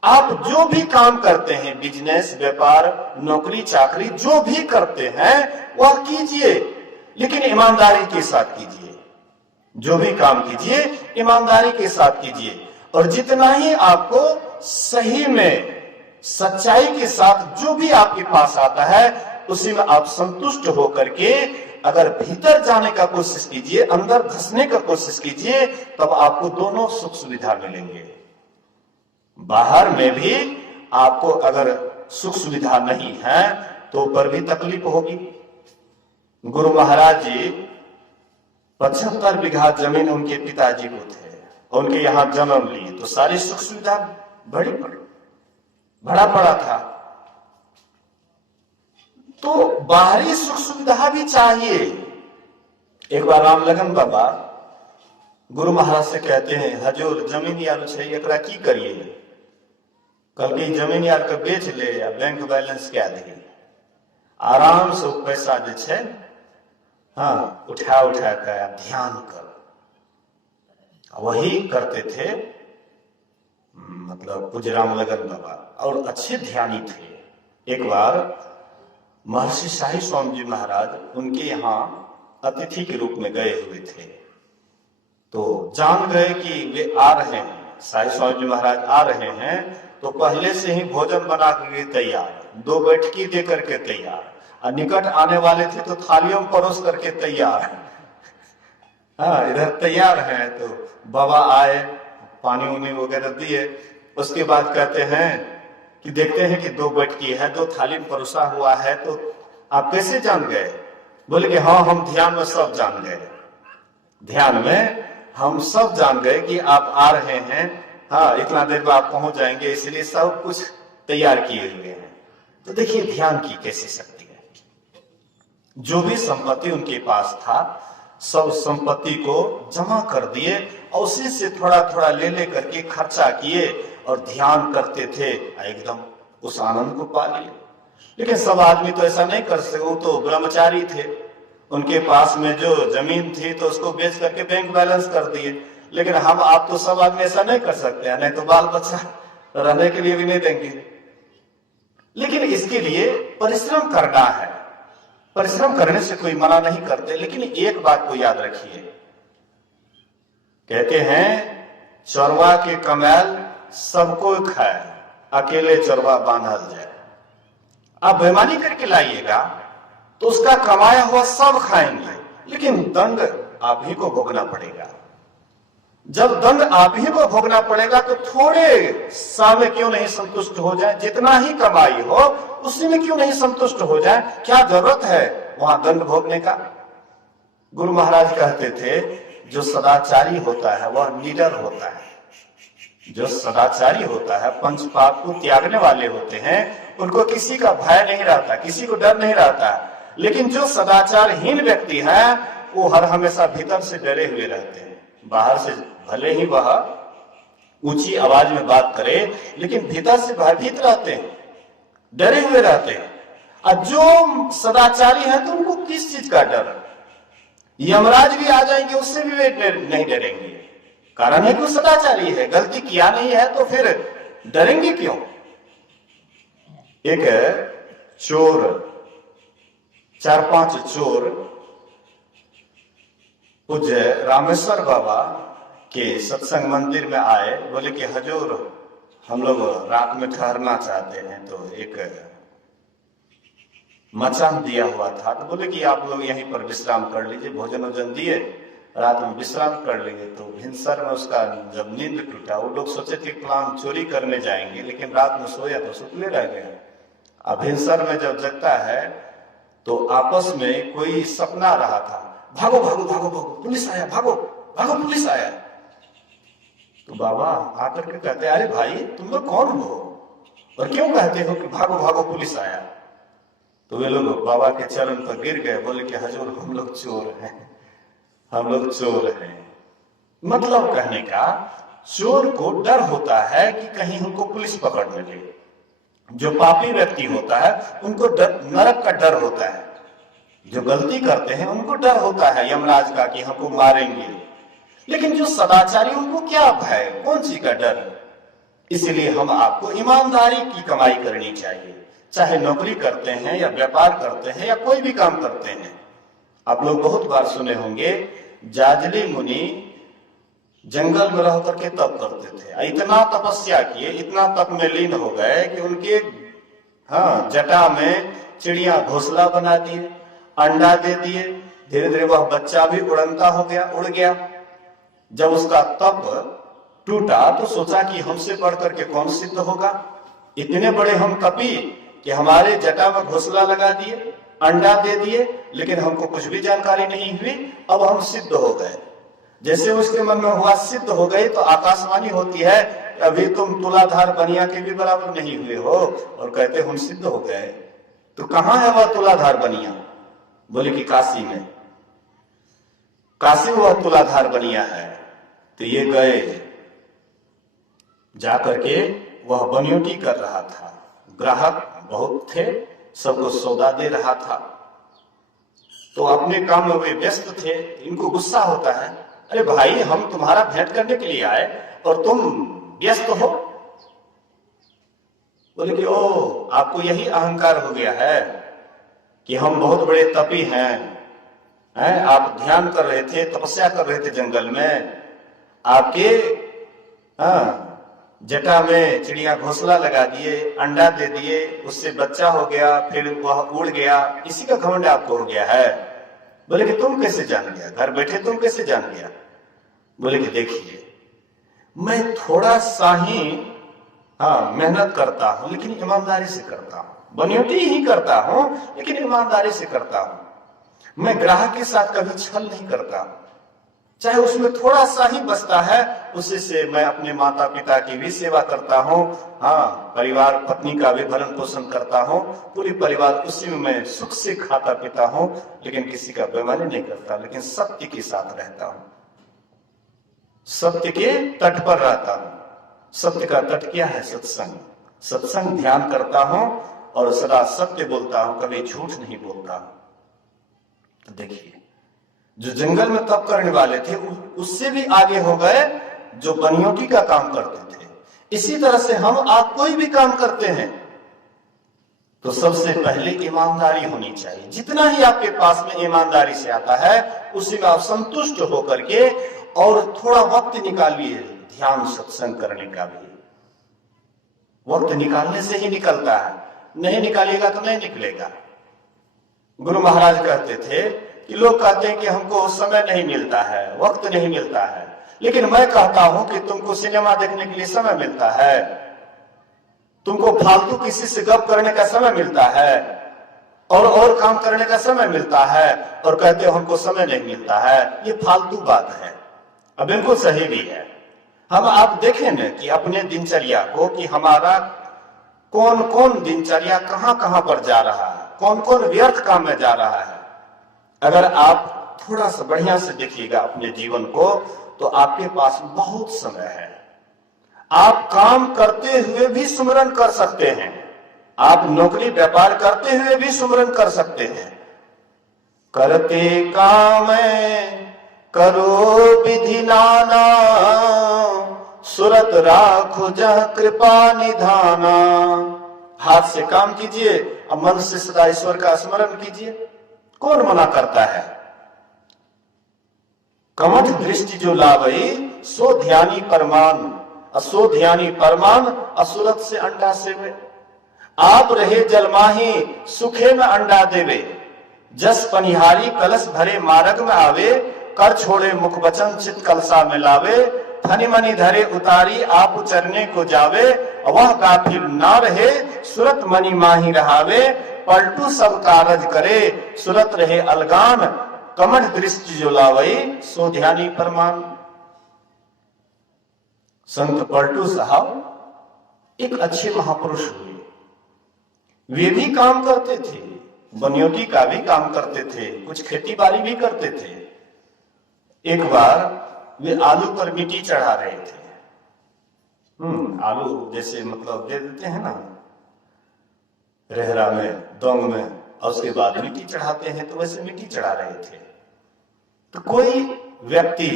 आप जो भी काम करते हैं, बिजनेस, व्यापार, नौकरी चाकरी जो भी करते हैं वह कीजिए, लेकिन ईमानदारी के साथ कीजिए। जो भी काम कीजिए ईमानदारी के साथ कीजिए, और जितना ही आपको सही में सच्चाई के साथ जो भी आपके पास आता है उसी में आप संतुष्ट होकर के अगर भीतर जाने का कोशिश कीजिए, अंदर घुसने का कोशिश कीजिए, तब आपको दोनों सुख सुविधा मिलेंगे। बाहर में भी आपको अगर सुख सुविधा नहीं है तो ऊपर भी तकलीफ होगी। गुरु महाराज जी 75 बीघा जमीन उनके पिताजी को थे, उनके यहाँ जन्म लिए तो सारी सुख सुविधा बड़ा पड़ा था। तो बाहरी सुख सुविधा भी चाहिए। एक बार राम लगन बाबा गुरु महाराज से कहते हैं, हजूर जमीन यार एकरा की करिए? कल की जमीन यार के बेच ले या बैंक बैलेंस क्या दे, आराम से पैसा जे हाँ उठा कर ध्यान कर। वही करते थे मतलब पूज्य राम लगन बाबा, और अच्छे ध्यानी थे। एक बार महर्षि शाही स्वामी जी महाराज उनके यहाँ अतिथि के रूप में गए हुए थे, तो जान गए कि वे आ रहे हैं, शाही स्वामी जी महाराज आ रहे हैं, तो पहले से ही भोजन बना करके तैयार, 2 बैठकी दे करके तैयार, और निकट आने वाले थे तो थालियों में परोस करके तैयार। हाँ इधर तैयार है। तो बाबा आए, पानी उनी वगैरह दिए, उसके बाद कहते हैं कि देखते हैं कि 2 बैठकी है, 2 थाली में परोसा हुआ है, तो आप कैसे जान गए? बोले कि हाँ हम ध्यान में सब जान गए, ध्यान में हम सब जान गए कि आप आ रहे हैं, हाँ इतना देर में आप पहुंच जाएंगे, इसलिए सब कुछ तैयार किए हुए हैं। तो देखिए ध्यान की कैसी शक्ति है। जो भी संपत्ति उनके पास था सब संपत्ति को जमा कर दिए और उसी से थोड़ा थोड़ा ले करके खर्चा किए और ध्यान करते थे, एकदम उस आनंद को पा लिए। लेकिन सब आदमी तो ऐसा नहीं कर सके, वो तो ब्रह्मचारी थे, उनके पास में जो जमीन थी तो उसको बेच करके बैंक बैलेंस कर दिए। लेकिन हम आप तो सब आदमी ऐसा नहीं कर सकते हैं, नहीं तो बाल बच्चा रहने के लिए भी नहीं देंगे। लेकिन इसके लिए परिश्रम करना है। परिश्रम करने से कोई मना नहीं करते, लेकिन एक बात को याद रखिए, कहते हैं चोरवा के कमाल सबको खाए, अकेले चोरवा बांधल जाए। आप बेईमानी करके लाइएगा तो उसका कमाया हुआ सब खाएंगे, लेकिन दंड आप ही को भोगना पड़ेगा। जब दंड आप ही को भोगना पड़ेगा तो थोड़े सा में क्यों नहीं संतुष्ट हो जाए, जितना ही कमाई हो उसी में क्यों नहीं संतुष्ट हो जाए, क्या जरूरत है वहां दंड भोगने का। गुरु महाराज कहते थे जो सदाचारी होता है वह निडर होता है। जो सदाचारी होता है, पंच पाप को त्यागने वाले होते हैं, उनको किसी का भय नहीं रहता, किसी को डर नहीं रहता। लेकिन जो सदाचारहीन व्यक्ति है वो हर हमेशा भीतर से डरे हुए रहते हैं। बाहर से भले ही वह ऊंची आवाज में बात करे, लेकिन भीतर से भयभीत रहते हैं, डरे हुए रहते हैं। और जो सदाचारी है तो उनको किस चीज का डर? यमराज भी आ जाएंगे उससे भी वे नहीं डरेंगे, कारण है कि वो सदाचारी है। गलती किया नहीं है तो फिर डरेंगे क्यों? एक चोर, 4-5 चोर पूज्य रामेश्वर बाबा के सत्संग मंदिर में आए। बोले कि हजूर हम लोग रात में ठहरना चाहते हैं, तो एक मचान दिया हुआ था, तो बोले कि आप लोग यहीं पर विश्राम कर लीजिए। भोजन वोजन दिए, रात में विश्राम कर लेंगे। तो भिनसर में उसका जब नींद टूटा, वो लोग सोचे थे प्लान चोरी करने जाएंगे, लेकिन रात में सोया तो सुतले रह गए। अब भिनसर में जब जगता है तो आपस में कोई सपना रहा था, भागो भागो भागो भागो पुलिस आया, भागो भागो पुलिस आया। तो बाबा आकर के कहते, अरे भाई तुम लोग कौन हो और क्यों कहते हो कि भागो भागो पुलिस आया? तो वे लोग बाबा के चरण पर गिर गए, बोले कि हजूर हम लोग चोर हैं, हम लोग चोर हैं। मतलब कहने का, चोर को डर होता है कि कहीं हमको पुलिस पकड़ न ले। जो पापी व्यक्ति होता है उनको नरक का डर होता है। जो गलती करते हैं उनको डर होता है यमराज का कि हमको मारेंगे। लेकिन जो सदाचारी उनको क्या भय, कौन सी का डर? इसलिए हम आपको ईमानदारी की कमाई करनी चाहिए। चाहे नौकरी करते हैं या व्यापार करते हैं या कोई भी काम करते हैं। आप लोग बहुत बार सुने होंगे, जाजली मुनि जंगल में रह करके तप करते थे। इतना तपस्या किए, इतना तप में लीन हो गए कि उनके जटा में चिड़िया घोंसला बना दिए, अंडा दे दिए। धीरे धीरे वह बच्चा भी उड़नता हो गया, उड़ गया। जब उसका तप टूटा तो सोचा कि हमसे बढ़ करके कौन सिद्ध होगा। इतने बड़े हम तपी कि हमारे जटा में घोंसला लगा दिए, अंडा दे दिए, लेकिन हमको कुछ भी जानकारी नहीं हुई। अब हम सिद्ध हो गए। जैसे उसके मन में हुआ सिद्ध हो गई तो आकाशवाणी होती है, अभी तुम तुलाधार बनिया के भी बराबर नहीं हुए हो, और कहते हम सिद्ध हो गए। तो कहां है वह तुलाधार बनिया? बोले कि काशी में। काशी वह तुलाधार बनिया है। तो ये गए, जाकर के वह बनियोटी कर रहा था। ग्राहक बहुत थे, सबको सौदा दे रहा था। तो अपने काम में वे व्यस्त थे। इनको गुस्सा होता है, अरे भाई हम तुम्हारा भेंट करने के लिए आए और तुम व्यस्त हो। बोले कि ओ, आपको यही अहंकार हो गया है कि हम बहुत बड़े तपी हैं। आप ध्यान कर रहे थे, तपस्या कर रहे थे जंगल में, आपके जटा में चिड़िया घोंसला लगा दिए, अंडा दे दिए, उससे बच्चा हो गया, फिर वह उड़ गया, इसी का घमंड आपको हो गया है। बोले कि तुम कैसे जान गया? घर बैठे तुम कैसे जान गया? बोले कि देखिए मैं थोड़ा सा ही मेहनत करता हूं, लेकिन ईमानदारी से करता हूं। बनियोटी ही करता हूं लेकिन ईमानदारी से करता हूं। मैं ग्राहक के साथ कभी छल नहीं करता, चाहे उसमें थोड़ा सा ही बचता है उसी से मैं अपने माता पिता की भी सेवा करता हूँ। परिवार पत्नी का भी भरण पोषण करता हूँ, पूरी परिवार उसी में मैं सुख से खाता पीता हूँ, लेकिन किसी का बेईमानी नहीं करता, लेकिन सत्य के साथ रहता हूँ, सत्य के तट पर रहता हूँ। सत्य का तट क्या है? सत्संग। सत्संग ध्यान करता हूँ और सदा सत्य बोलता हूँ, कभी झूठ नहीं बोलता। तो देखिए जो जंगल में तप करने वाले थे उससे भी आगे हो गए जो बनियोटी का काम करते थे। इसी तरह से हम आप कोई भी काम करते हैं, तो सबसे पहले ईमानदारी होनी चाहिए। जितना ही आपके पास में ईमानदारी से आता है उसी में आप संतुष्ट होकर के और थोड़ा वक्त निकालिए ध्यान सत्संग करने का भी। वक्त निकालने से ही निकलता है, नहीं निकालिएगा तो नहीं निकलेगा। गुरु महाराज कहते थे कि लोग कहते हैं कि हमको समय नहीं मिलता है, वक्त नहीं मिलता है, लेकिन मैं कहता हूं कि तुमको सिनेमा देखने के लिए समय मिलता है, तुमको फालतू किसी से गप करने का समय मिलता है और काम करने का समय मिलता है, और कहते हो हमको समय नहीं मिलता है। ये फालतू बात है, अब बिल्कुल सही भी है। हम आप देखें न कि अपने दिनचर्या को कि हमारा कौन कौन दिनचर्या कहां कहां पर जा रहा है, कौन कौन व्यर्थ काम में जा रहा है। अगर आप थोड़ा सा बढ़िया से देखिएगा अपने जीवन को तो आपके पास बहुत समय है। आप काम करते हुए भी सुमिरन कर सकते हैं, आप नौकरी व्यापार करते हुए भी सुमिरन कर सकते हैं। करते काम करो विधि नाना, सुरत राखो जह कृपा निधाना। हाथ से काम कीजिए और मन से सदा ईश्वर का स्मरण कीजिए, कौन मना करता है। कमठ दृष्टि जो लावई सो ध्यानी परमान, असो ध्यानी परमान असुरत से अंडा सेवे। आप रहे जलमाही सुखे में अंडा देवे, जस पनिहारी कलश भरे मार्ग में आवे। कर छोड़े मुख वचन चित कलसा में लावे, धनी मनी धरे उतारी आप चरने को जावे। वह गाफिल ना रहे सुरत मनी माही रहावे, पलटू सब कारज करे सुरत रहे अलगान। कमठ दृष्टि जो लावई सो ध्यानी परमान। संत पलटू साहब एक अच्छे महापुरुष हुए, वे भी काम करते थे, बनयोटी का भी काम करते थे, कुछ खेती बाड़ी भी करते थे। एक बार वे आलू पर मिट्टी चढ़ा रहे थे। आलू जैसे मतलब दे देते हैं ना रेहरा में, दोंग में, और उसके बाद मिट्टी चढ़ाते हैं, तो वैसे मिट्टी चढ़ा रहे थे। तो कोई व्यक्ति,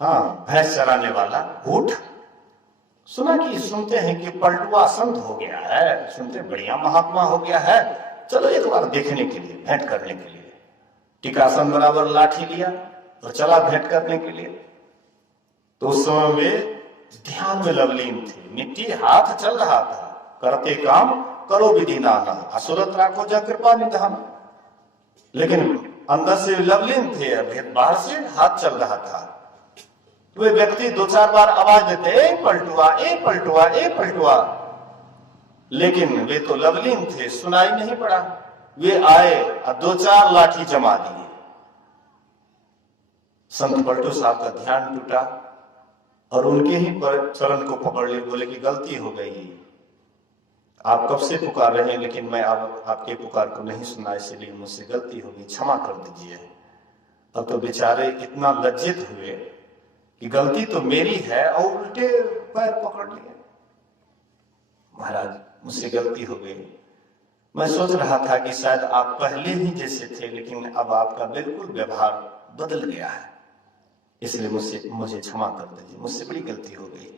भैंस चराने वाला, उठ सुना कि सुनते हैं कि पलटुआ संत हो गया है, सुनते बढ़िया महात्मा हो गया है, चलो एक बार देखने के लिए, भेंट करने के लिए। टिकासन बराबर लाठी लिया और चला भेंट करने के लिए। तो उस समय वे ध्यान में लवलीन थे, मिट्टी हाथ चल रहा था। करते काम करो विधि नाना, असुरत राखो जा कृपा निधान। लेकिन अंदर से लवलीन थे, बाहर से हाथ चल रहा था। तो वे व्यक्ति दो चार बार आवाज देते, ए पलटुआ, ए पलटुआ, ए पलटुआ, लेकिन वे तो लवलीन थे, सुनाई नहीं पड़ा। वे आए और दो चार लाठी जमा दिए। संत पलटू साहब का ध्यान टूटा और उनके ही पर चरण को पकड़ लिए, बोले कि गलती हो गई, आप कब से पुकार रहे हैं लेकिन मैं अब आपके पुकार को नहीं सुना, इसलिए मुझसे गलती हो गई, क्षमा कर दीजिए। अब तो बेचारे इतना लज्जित हुए कि गलती तो मेरी है, और उल्टे पैर पकड़ लिए। महाराज मुझसे गलती हो गई, मैं सोच रहा था कि शायद आप पहले ही जैसे थे, लेकिन अब आपका बिल्कुल व्यवहार बदल गया है, इसलिए मुझे क्षमा कर दीजिए, मुझसे बड़ी गलती हो गई।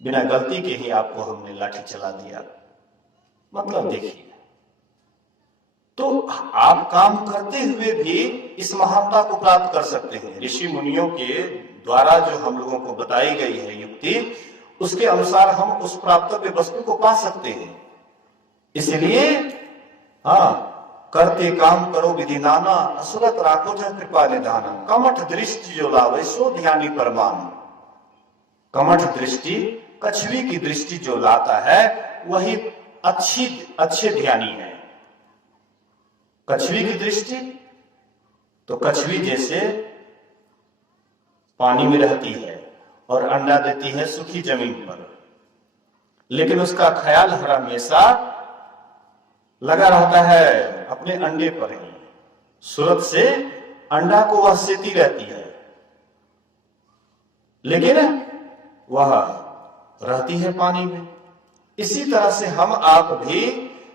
बिना गलती के ही आपको हमने लाठी चला दिया। मतलब देखिए, तो आप काम करते हुए भी इस महानता को प्राप्त कर सकते हैं। ऋषि मुनियों के द्वारा जो हम लोगों को बताई गई है युक्ति, उसके अनुसार हम उस प्राप्तव्य वस्तु को पा सकते हैं। इसलिए करते काम करो विधि नाना, असुरत राखो जह कृपा निधाना। कमठ दृष्टि जो लावे सो ध्यानी परमान। कमठ दृष्टि, कछवी की दृष्टि जो लाता है वही अच्छे ध्यानी है। कछवी की दृष्टि, तो कछवी जैसे पानी में रहती है और अंडा देती है सूखी जमीन पर, लेकिन उसका ख्याल हर हमेशा लगा रहता है अपने अंडे पर ही। सूरत से अंडा को वह सेती रहती है, लेकिन वह रहती है पानी में। इसी तरह से हम आप भी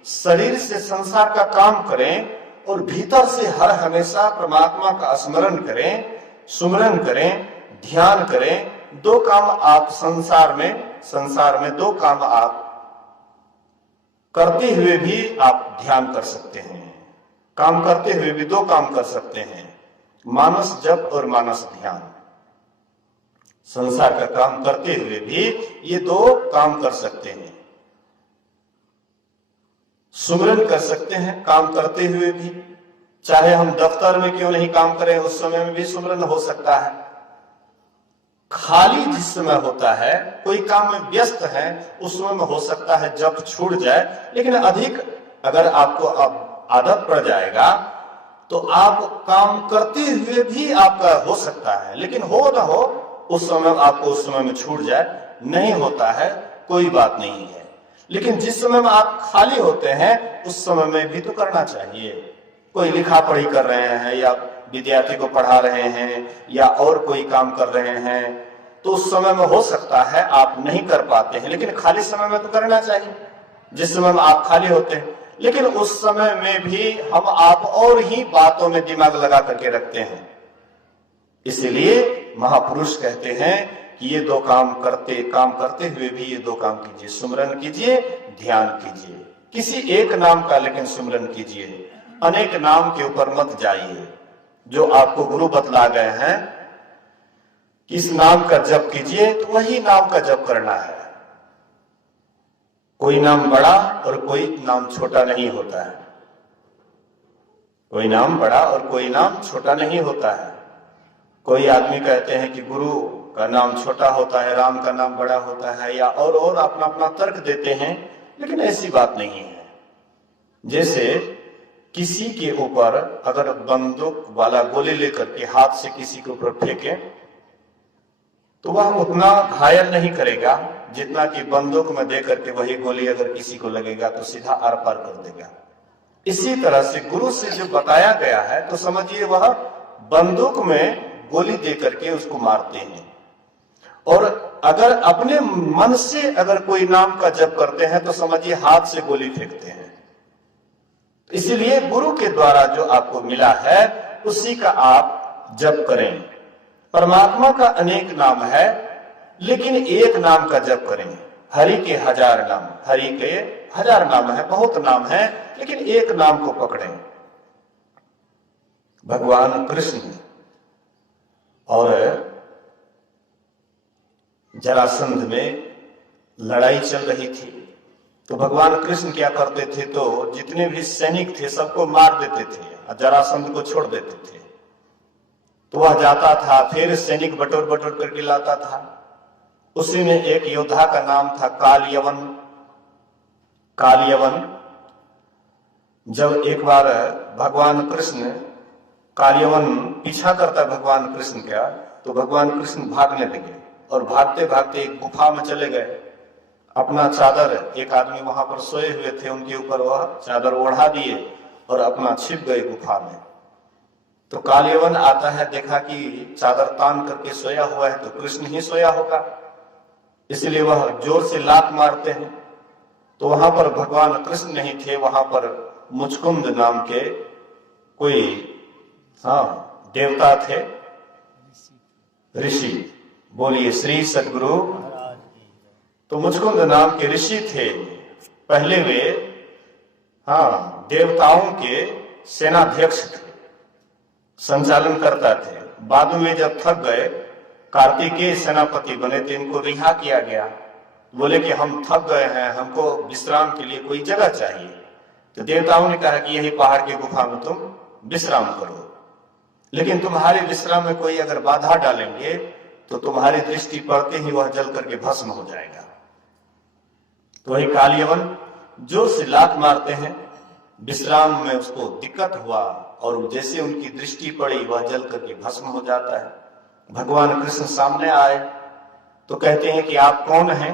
शरीर से संसार का काम करें और भीतर से हर हमेशा परमात्मा का स्मरण करें, सुमरन करें, ध्यान करें। दो काम आप संसार में दो काम आप करते हुए भी आप ध्यान कर सकते हैं। काम करते हुए भी दो काम कर सकते हैं, मानस जप और मानस ध्यान। संसार का काम करते हुए भी ये दो काम कर सकते हैं। सुमिरन कर सकते हैं काम करते हुए भी, चाहे हम दफ्तर में क्यों नहीं काम करें उस समय में भी सुमिरन हो सकता है। खाली जिस समय होता है, कोई काम में व्यस्त है, उस समय में हो सकता है जब छूट जाए, लेकिन अधिक अगर आपको अब आदत पड़ जाएगा तो आप काम करते हुए भी आपका हो सकता है, लेकिन हो ना हो उस समय आपको उस समय में छूट जाए, नहीं होता है कोई बात नहीं है। लेकिन जिस समय में आप खाली होते हैं उस समय में भी तो करना चाहिए। कोई लिखा पढ़ी कर रहे हैं या विद्यार्थी को पढ़ा रहे हैं या और कोई काम कर रहे हैं, तो उस समय में हो सकता है आप नहीं कर पाते हैं, लेकिन खाली समय में तो करना चाहिए जिस समय में आप खाली होते हैं। लेकिन उस समय में भी हम आप और ही बातों में दिमाग लगा करके रखते हैं। इसलिए महापुरुष कहते हैं कि ये दो काम करते हुए भी ये दो काम कीजिए, सुमिरन कीजिए, ध्यान कीजिए। किसी एक नाम का लेकिन सुमिरन कीजिए, अनेक नाम के ऊपर मत जाइए। जो आपको गुरु बतला गए हैं कि इस नाम का जप कीजिए, तो वही नाम का जप करना है। कोई नाम बड़ा और कोई नाम छोटा नहीं होता है। कोई नाम बड़ा और कोई नाम छोटा नहीं होता है। कोई आदमी कहते हैं कि गुरु का नाम छोटा होता है, राम का नाम बड़ा होता है, या और अपना अपना तर्क देते हैं, लेकिन ऐसी बात नहीं है। जैसे किसी के ऊपर अगर बंदूक वाला गोली लेकर के हाथ से किसी के ऊपर फेंके तो वह उतना घायल नहीं करेगा जितना कि बंदूक में दे करके वही गोली अगर किसी को लगेगा तो सीधा आर पार कर देगा। इसी तरह से गुरु से जो बताया गया है तो समझिए वह बंदूक में गोली दे करके उसको मारते हैं, और अगर अपने मन से अगर कोई नाम का जप करते हैं तो समझिए हाथ से गोली फेंकते हैं। इसीलिए गुरु के द्वारा जो आपको मिला है उसी का आप जप करें। परमात्मा का अनेक नाम है, लेकिन एक नाम का जप करें। हरि के हजार नाम, हरि के हजार नाम है, बहुत नाम है, लेकिन एक नाम को पकड़ें। भगवान कृष्ण और जरासंध में लड़ाई चल रही थी, तो भगवान कृष्ण क्या करते थे, तो जितने भी सैनिक थे सबको मार देते थे और जरासंध को छोड़ देते थे। तो वह जाता था, फिर सैनिक बटोर बटोर करके लाता था। उसी में एक योद्धा का नाम था कालयवन। कालयवन जब एक बार भगवान कृष्ण, कालयवन पीछा करता भगवान कृष्ण का, तो भगवान कृष्ण भागने लगे और भागते भागते एक गुफा में चले गए। अपना चादर, एक आदमी वहां पर सोए हुए थे, उनके ऊपर वह चादर ओढ़ा दिए और अपना छिप गए गुफा में। तो कालयवन आता है, देखा कि चादर तान करके सोया हुआ है, तो कृष्ण ही सोया होगा, इसलिए वह जोर से लात मारते हैं। तो वहां पर भगवान कृष्ण नहीं थे, वहां पर मुचकुंद नाम के कोई देवता थे, ऋषि। बोलिए श्री सद्गुरु। तो मुचकुंद नाम के ऋषि थे। पहले वे देवताओं के सेनाध्यक्ष थे, संचालन करता थे। बाद में जब थक गए, कार्तिकेय सेनापति बने थे, इनको रिहा किया गया। बोले कि हम थक गए हैं, हमको विश्राम के लिए कोई जगह चाहिए। तो देवताओं ने कहा कि यही पहाड़ की गुफा में तुम विश्राम करो, लेकिन तुम्हारे विश्राम में कोई अगर बाधा डालेंगे तो तुम्हारी दृष्टि पड़ते ही वह जल करके भस्म हो जाएगा। तो वही कालयवन जोर से लात मारते हैं, विश्राम में उसको दिक्कत हुआ और जैसे उनकी दृष्टि पड़ी वह जल करके भस्म हो जाता है। भगवान कृष्ण सामने आए तो कहते हैं कि आप कौन हैं?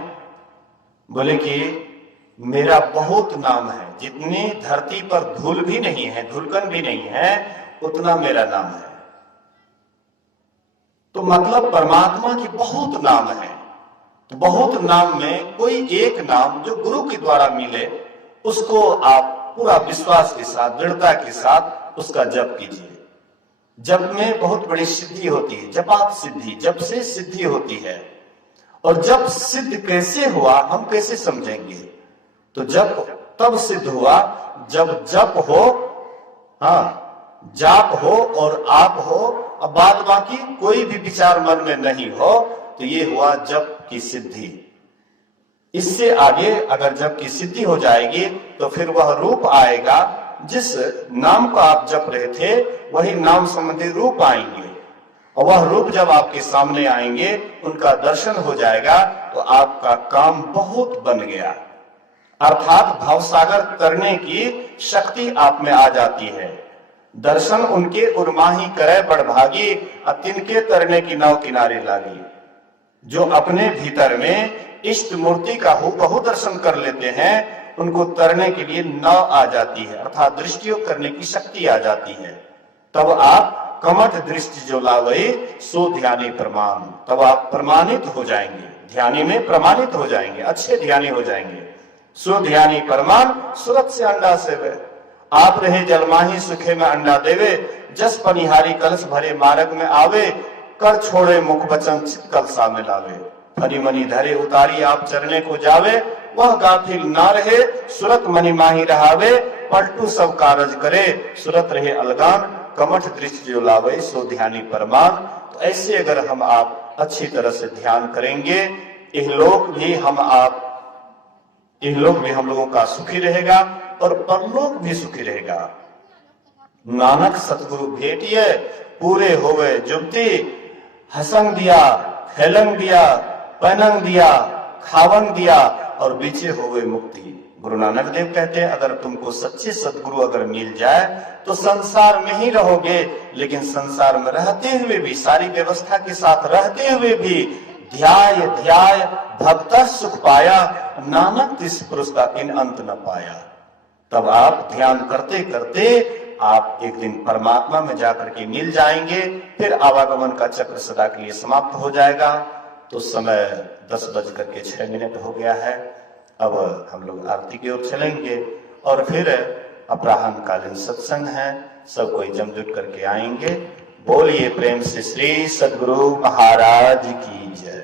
बोले कि मेरा बहुत नाम है, जितनी धरती पर धूल भी नहीं है, धूलकन भी नहीं है, उतना मेरा नाम है। तो मतलब परमात्मा की बहुत नाम है। तो बहुत नाम में कोई एक नाम जो गुरु के द्वारा मिले, उसको आप पूरा विश्वास के साथ, दृढ़ता के साथ उसका जप कीजिए। जप में बहुत बड़ी सिद्धि होती है, जपात सिद्धि, जप से सिद्धि होती है। और जप सिद्ध कैसे हुआ हम कैसे समझेंगे? तो जप तब सिद्ध हुआ जब जप हो, हाँ जाप हो और आप हो, अब बाद बाकी कोई भी विचार मन में नहीं हो, तो ये हुआ जप की सिद्धि। इससे आगे अगर जप की सिद्धि हो जाएगी तो फिर वह रूप आएगा, जिस नाम को आप जप रहे थे वही नाम संबंधी रूप आएंगे, और वह रूप जब आपके सामने आएंगे, उनका दर्शन हो जाएगा तो आपका काम बहुत बन गया, अर्थात भावसागर तरने की शक्ति आप में आ जाती है। दर्शन उनके उर्माही करे बड़भागी, तिनके तरने की नाव किनारे लागी। जो अपने भीतर में इष्ट मूर्ति का हूबहू दर्शन कर लेते हैं, उनको तरने के लिए नाव आ जाती है, अर्थात दृष्टियोग करने की शक्ति आ जाती है। तब आप कमठ दृष्टि जो लावई सो ध्यानी प्रमाण, तब आप प्रमाणित हो जाएंगे, ध्यानी में प्रमाणित हो जाएंगे, अच्छे ध्यानी हो जाएंगे। सो ध्यानी प्रमाण सूरत से अंडा सेवे, आप रहे जलमाही सुखे में अंडा देवे। जस पनिहारी कलश भरे मार्ग में आवे, कर छोड़े मुख बचन चित कलसा में लावे। फनी मनी धरे उतारी आप चरने को जावे, वह गाफिल ना रहे सुरत मनी माही रहावे। पलटू सब कारज करे सुरत रहे अलगान, कमठ दृष्टि जो लावे सो ध्यानी परमान। तो ऐसे अगर हम आप अच्छी तरह से ध्यान करेंगे, इहलोक भी हम लोगों का सुखी रहेगा और परलोक भी सुखी रहेगा। नानक सतगुरु भेटिए पूरे होवे जुबती, हसंग दिया खेलंग दिया पहनंग दिया खावंग दिया और बीचे होवे मुक्ति। गुरु नानक देव कहते हैं अगर तुमको सच्चे सदगुरु अगर मिल जाए तो संसार में ही रहोगे, लेकिन संसार में रहते हुए भी, सारी व्यवस्था के साथ रहते हुए भी ध्याय ध्याय भक्त सुख पाया, नानक तिस पुरुष का इन अंत न पाया। तब आप ध्यान करते करते आप एक दिन परमात्मा में जाकर के मिल जाएंगे, फिर आवागमन का चक्र सदा के लिए समाप्त हो जाएगा। तो समय 10:06 हो गया है। अब हम लोग आरती की ओर चलेंगे और फिर अपराह्न कालीन सत्संग है, सब कोई जमजुट करके आएंगे। बोलिए प्रेम से श्री सद्गुरु महाराज की जय।